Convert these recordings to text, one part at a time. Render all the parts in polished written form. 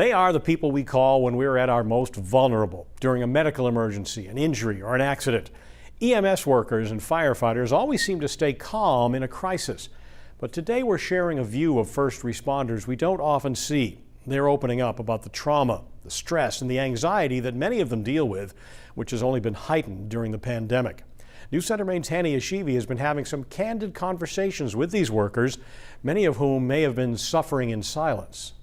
They are the people we call when we're at our most vulnerable, during a medical emergency, an injury, or an accident. EMS workers and firefighters always seem to stay calm in a crisis. But today we're sharing a view of first responders we don't often see. They're opening up about the trauma, the stress, and the anxiety that many of them deal with, which has only been heightened during the pandemic. News Center Maine's Hani Yashivi has been having some candid conversations with these workers, many of whom may have been suffering in silence.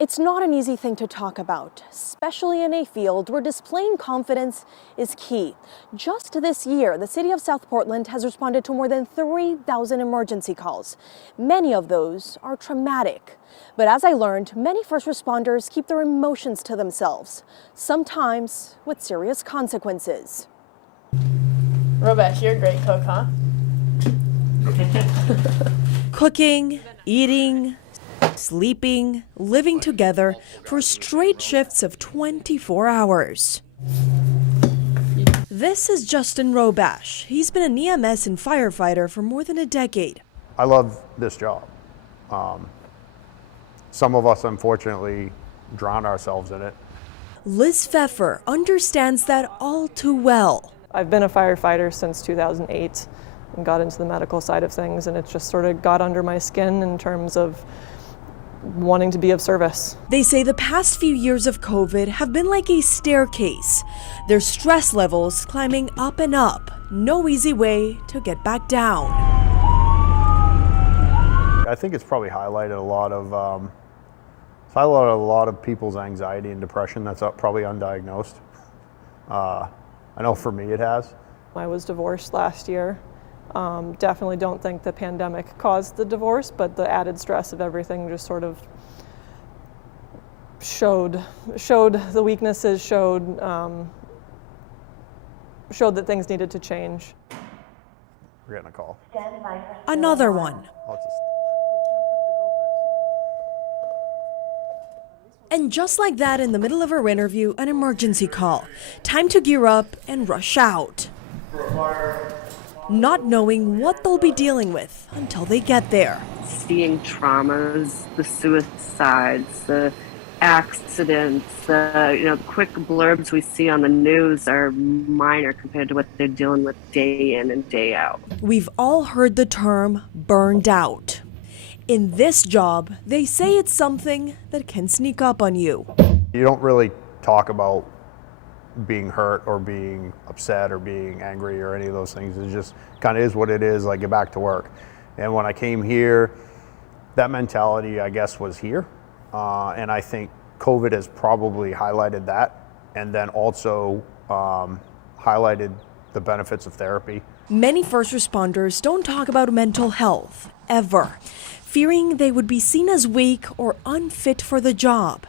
It's not an easy thing to talk about, especially in a field where displaying confidence is key. Just this year, the city of South Portland has responded to more than 3,000 emergency calls. Many of those are traumatic. But as I learned, many first responders keep their emotions to themselves, sometimes with serious consequences. Robesh, you're a great cook, huh? Cooking, eating, sleeping, living together for straight shifts of 24 hours. This is Justin Robesh. He's been an EMS and firefighter for more than a decade. I love this job. Some of us, unfortunately, drown ourselves in it. Liz Pfeffer understands that all too well. I've been a firefighter since 2008 and got into the medical side of things, and it just sort of got under my skin in terms of wanting to be of service. They say the past few years of COVID have been like a staircase. Their stress levels climbing up and up. No easy way to get back down. I think it's probably highlighted a lot of people's anxiety and depression that's probably undiagnosed. I know for me it has. I was divorced last year. Definitely don't think the pandemic caused the divorce, but the added stress of everything just sort of showed the weaknesses, showed that things needed to change. We're getting a call. Another one. And just like that, in the middle of our interview, an emergency call. Time to gear up and rush out. Not knowing what they'll be dealing with until they get there. Seeing traumas, the suicides, the accidents, the quick blurbs we see on the news are minor compared to what they're dealing with day in and day out. We've all heard the term burned out. In this job, they say it's something that can sneak up on you. You don't really talk about being hurt or being upset or being angry or any of those things. It just kind of is what it is, like get back to work. And when I came here, that mentality, I guess, was here. And I think COVID has probably highlighted that, and then also highlighted the benefits of therapy. Many first responders don't talk about mental health, ever, fearing they would be seen as weak or unfit for the job.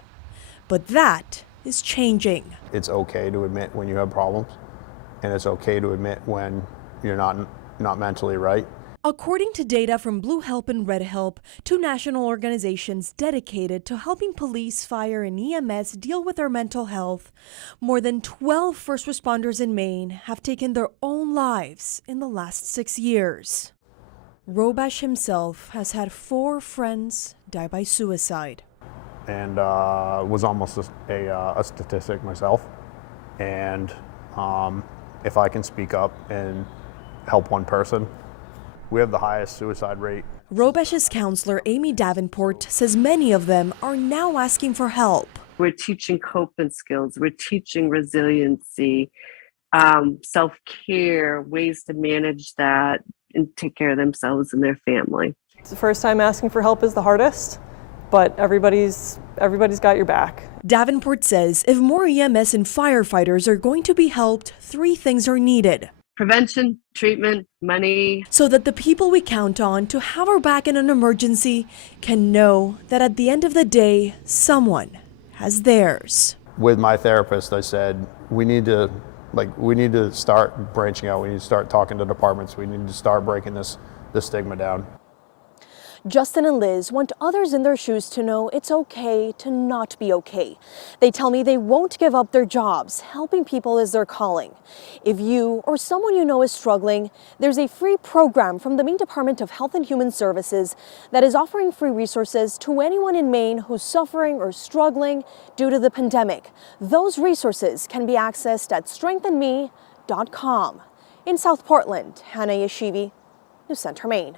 But that is changing. It's okay to admit when you have problems, and it's okay to admit when you're not mentally right. According to data from Blue Help and Red Help, two national organizations dedicated to helping police, fire, and EMS deal with their mental health, more than 12 first responders in Maine have taken their own lives in the last 6 years. Robesh himself has had 4 friends die by suicide. And was almost a statistic myself. And if I can speak up and help one person, we have the highest suicide rate. Robesh's counselor, Amy Davenport, says many of them are now asking for help. We're teaching coping skills, we're teaching resiliency, self-care, ways to manage that and take care of themselves and their family. The first time asking for help is the hardest, but everybody's got your back. Davenport says if more EMS and firefighters are going to be helped, 3 things are needed. Prevention, treatment, money. So that the people we count on to have our back in an emergency can know that at the end of the day, someone has theirs. With my therapist, I said, we need to start branching out. We need to start talking to departments. We need to start breaking this stigma down. Justin and Liz want others in their shoes to know it's okay to not be okay. They tell me they won't give up their jobs. Helping people is their calling. If you or someone you know is struggling, there's a free program from the Maine Department of Health and Human Services that is offering free resources to anyone in Maine who's suffering or struggling due to the pandemic. Those resources can be accessed at strengthenme.com. In South Portland, Hannah Yeshivi, News Center, Maine.